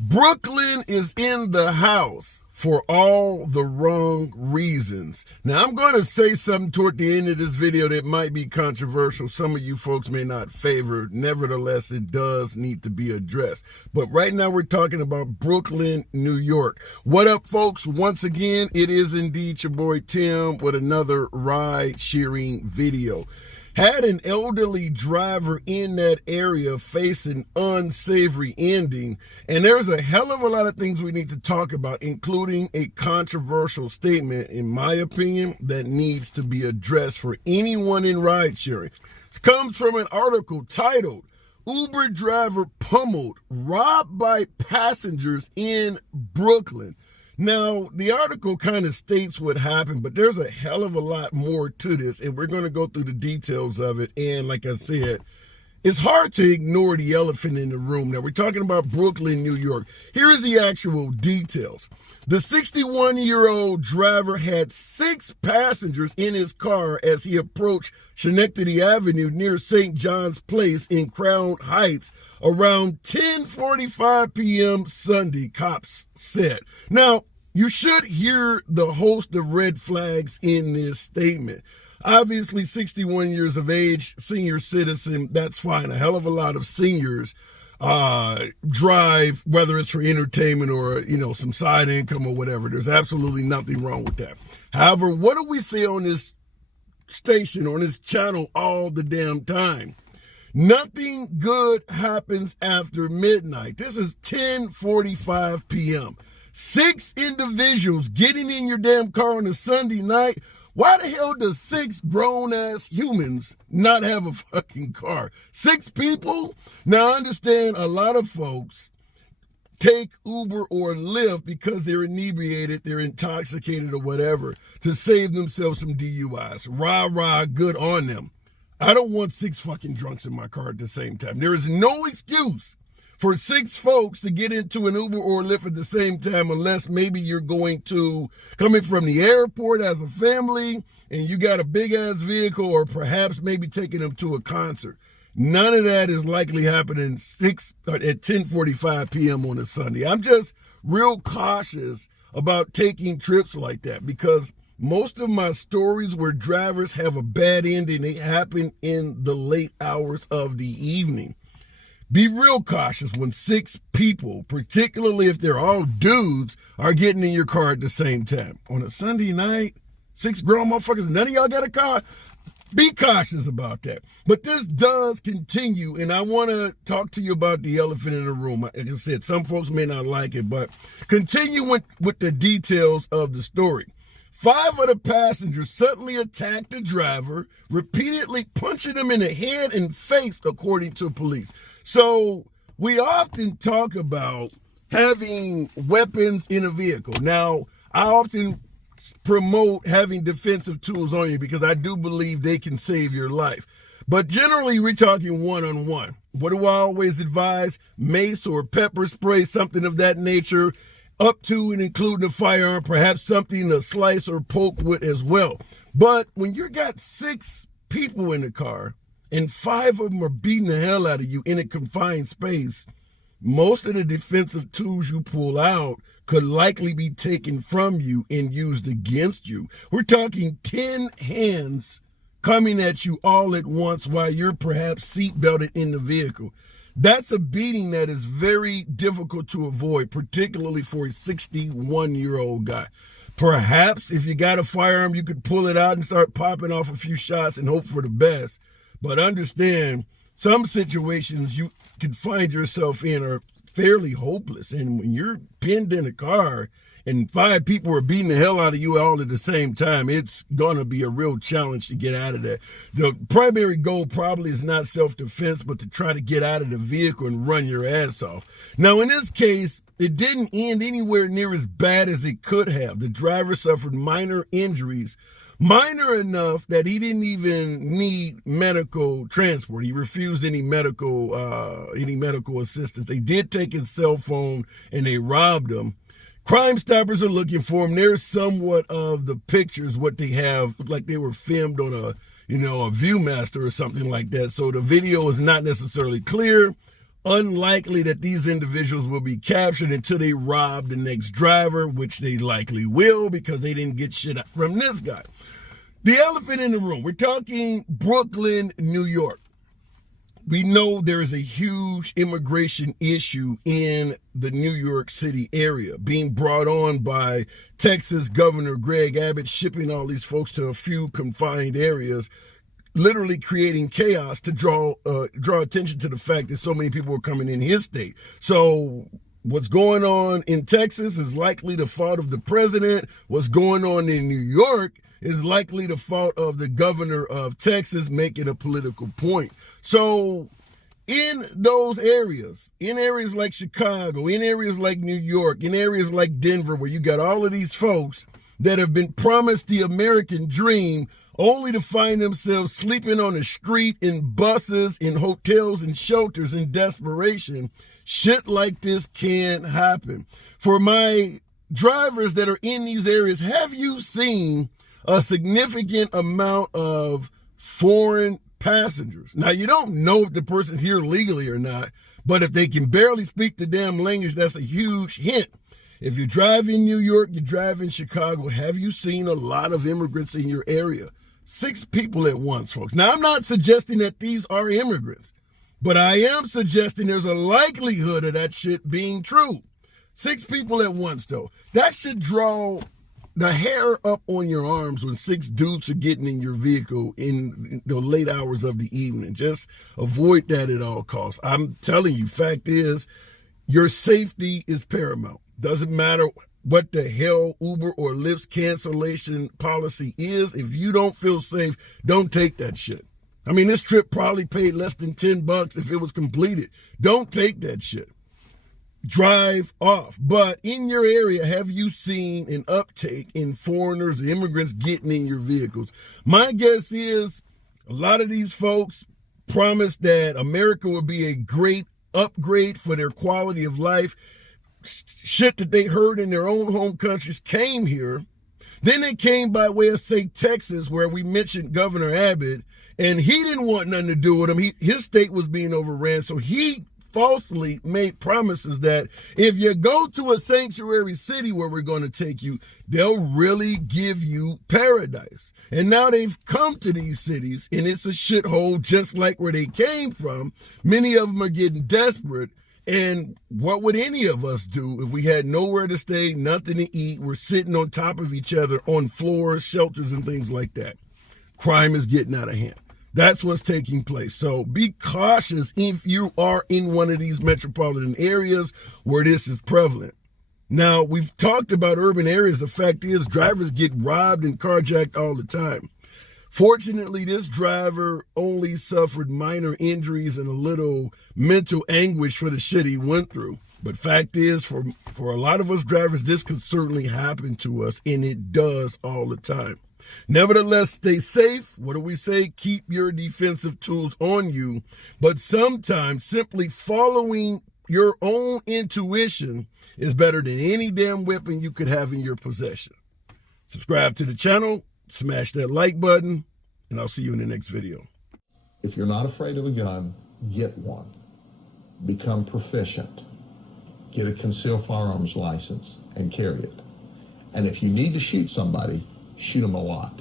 Brooklyn is in the house for all the wrong reasons. Now, I'm going to say something toward the end of this video that might be controversial. Some of you folks may not favor. Nevertheless, it does need to be addressed. But right now, we're talking about Brooklyn, New York. What up, folks? Once again, it is indeed your boy Tim with another ride-sharing video. Had an elderly driver in that area face an unsavory ending, and there's a hell of a lot of things we need to talk about, including a controversial statement, in my opinion, that needs to be addressed for anyone in ride sharing. This comes from an article titled, "Uber Driver Pummeled, Robbed by Passengers in Brooklyn." Now, the article kind of states what happened, but there's a hell of a lot more to this, and we're going to go through the details of it. And like I said, it's hard to ignore the elephant in the room. Now, we're talking about Brooklyn, New York. Here is the actual details. The 61-year-old driver had 6 passengers in his car as he approached Schenectady Avenue near St. John's Place in Crown Heights around 10:45 p.m. Sunday, cops said. Now, you should hear the host of red flags in this statement. Obviously, 61 years of age, senior citizen, that's fine. A hell of a lot of seniors drive, whether it's for entertainment or, some side income or whatever. There's absolutely nothing wrong with that. However, what do we say on this station, on this channel all the damn time? Nothing good happens after midnight. This is 10:45 p.m. 6 individuals getting in your damn car on a Sunday night. Why the hell does 6 grown-ass humans not have a fucking car? 6 people? Now, I understand a lot of folks take Uber or Lyft because they're inebriated, they're intoxicated or whatever, to save themselves some DUIs. Rah, good on them. I don't want 6 fucking drunks in my car at the same time. There is no excuse for 6 folks to get into an Uber or Lyft at the same time, unless maybe you're coming from the airport as a family and you got a big ass vehicle, or perhaps maybe taking them to a concert. None of that is likely happening at 10:45 p.m. on a Sunday. I'm just real cautious about taking trips like that, because most of my stories where drivers have a bad ending, they happen in the late hours of the evening. Be real cautious when 6 people, particularly if they're all dudes, are getting in your car at the same time. On a Sunday night, 6 grown motherfuckers, none of y'all got a car? Be cautious about that. But this does continue, and I want to talk to you about the elephant in the room. Like I said, some folks may not like it, but continue with the details of the story. 5 of the passengers suddenly attacked the driver, repeatedly punching him in the head and face, according to police. So we often talk about having weapons in a vehicle. Now, I often promote having defensive tools on you because I do believe they can save your life. But generally, we're talking one-on-one. What do I always advise? Mace or pepper spray, something of that nature, up to and including a firearm, perhaps something to slice or poke with as well. But when you got 6 people in the car and 5 of them are beating the hell out of you in a confined space, most of the defensive tools you pull out could likely be taken from you and used against you. We're talking 10 hands coming at you all at once while you're perhaps seatbelted in the vehicle. That's a beating that is very difficult to avoid, particularly for a 61-year-old guy. Perhaps if you got a firearm, you could pull it out and start popping off a few shots and hope for the best. But understand, some situations you can find yourself in are fairly hopeless. And when you're pinned in a car and 5 people are beating the hell out of you all at the same time, it's going to be a real challenge to get out of that. The primary goal probably is not self-defense, but to try to get out of the vehicle and run your ass off. Now, in this case, it didn't end anywhere near as bad as it could have. The driver suffered minor injuries, minor enough that he didn't even need medical transport. He refused any medical assistance. They did take his cell phone and they robbed him. Crime Stoppers are looking for him. There's somewhat of the pictures, what they have, like they were filmed on a Viewmaster or something like that. So the video is not necessarily clear. unlikely that these individuals will be captured until they rob the next driver, which they likely will because they didn't get shit from this guy. The elephant in the room, we're talking Brooklyn, New York. We know there is a huge immigration issue in the New York City area being brought on by Texas Governor Greg Abbott, shipping all these folks to a few confined areas, literally creating chaos to draw attention to the fact that so many people are coming in his state. So what's going on in Texas is likely the fault of the president. What's going on in New York is likely the fault of the governor of Texas making a political point. So in those areas, in areas like Chicago, in areas like New York, in areas like Denver, where you got all of these folks that have been promised the American dream only to find themselves sleeping on the street, in buses, in hotels and shelters in desperation, shit like this can't happen. For my drivers that are in these areas, have you seen a significant amount of foreign passengers? Now, you don't know if the person's here legally or not, but if they can barely speak the damn language, that's a huge hint. If you drive in New York, you drive in Chicago, have you seen a lot of immigrants in your area? 6 people at once, folks. Now, I'm not suggesting that these are immigrants, but I am suggesting there's a likelihood of that shit being true. 6 people at once, though. That should draw the hair up on your arms when 6 dudes are getting in your vehicle in the late hours of the evening. Just avoid that at all costs. I'm telling you, fact is, your safety is paramount. Doesn't matter what the hell Uber or Lyft's cancellation policy is. If you don't feel safe, don't take that shit. I mean, this trip probably paid less than $10 if it was completed. Don't take that shit. Drive off. But in your area, have you seen an uptake in foreigners, immigrants getting in your vehicles? My guess is a lot of these folks promised that America would be a great upgrade for their quality of life. Shit that they heard in their own home countries, came here. Then they came by way of, say, Texas, where we mentioned Governor Abbott, and he didn't want nothing to do with them. His state was being overran, so he falsely made promises that if you go to a sanctuary city where we're going to take you, they'll really give you paradise. And now they've come to these cities, and it's a shithole just like where they came from. Many of them are getting desperate. And what would any of us do if we had nowhere to stay, nothing to eat? We're sitting on top of each other on floors, shelters, and things like that. Crime is getting out of hand. That's what's taking place. So be cautious if you are in one of these metropolitan areas where this is prevalent. Now, we've talked about urban areas. The fact is, drivers get robbed and carjacked all the time. Fortunately, this driver only suffered minor injuries and a little mental anguish for the shit he went through. But fact is, for a lot of us drivers, this could certainly happen to us, and it does all the time. Nevertheless, stay safe. What do we say? Keep your defensive tools on you. But sometimes simply following your own intuition is better than any damn weapon you could have in your possession. Subscribe to the channel. Smash that like button, and I'll see you in the next video. If you're not afraid of a gun, get one. Become proficient. Get a concealed firearms license and carry it. And if you need to shoot somebody, shoot them a lot.